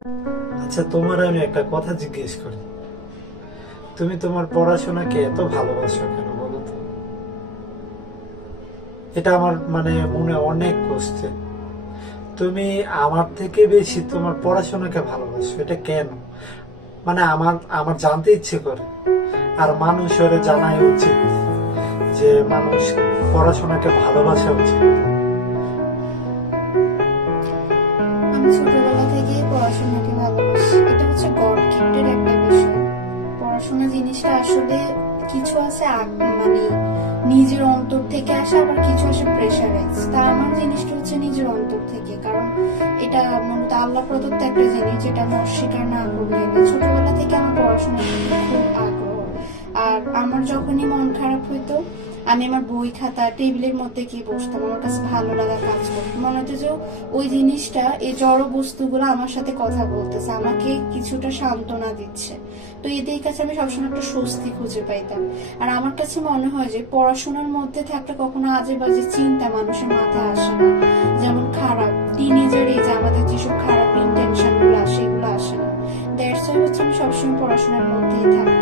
আচ্ছা, তোমার আমি একটা কথা জিজ্ঞেস করি। তুমি তোমার পড়াশোনাকে এত ভালোবাসো কেন বলো তো? এটা আমার মনে অনেক কষ্টে। তুমি আমার থেকে বেশি তোমার পড়াশোনাকে ভালোবাসো, এটা কেন? আমার আমার জানতে ইচ্ছে করে। আর মানুষের জানাই উচিত যে মানুষ পড়াশোনাকে ভালোবাসা উচিত। আমি ছোটবেলা থেকেই পড়াশোনাকে ভালোবাসি। এটা হচ্ছে গড গিফটেড একটা বিষয়। পড়াশোনা জিনিসটা আসলে কিছু আছে মানে নিজের অন্তর থেকে আসে, আবার কিছু আসে প্রেশারাইজ। তা আমার জিনিসটা হচ্ছে নিজের অন্তর থেকে, কারণ এটা মূলত আল্লাহ প্রদত্ত একটা জিনিস, যেটা আমি অস্বীকার না করলে না। ছোটবেলা থেকে আমার পড়াশোনার প্রতি খুব আগ্রহ। আর আমার যখনই মন খারাপ হইতো, আমি আমার বই খাতা টেবিলের মধ্যে গিয়ে বসতাম, আমার কাছে ভালো লাগা কাজ করতো। মনে হতো যে ওই জিনিসটা, এই জড় বস্তুগুলো আমার সাথে কথা বলতেছে, আমাকে কিছুটা সান্ত্বনা দিচ্ছে। তো এদের কাছে আমি সবসময় একটা স্বস্তি খুঁজে পাইতাম। আর আমার কাছে মনে হয় যে পড়াশোনার মধ্যে থাকলে কখনো আজে বাজে চিন্তা মানুষের মাথায় আসে না। যেমন খারাপ টিনেজার এজ আমাদের যেসব খারাপ ইন্টেনশন গুলো আসে, এগুলো আসে না। দ্যাটস ওয়াই হচ্ছে আমি সবসময় পড়াশোনার মধ্যেই থাকতাম।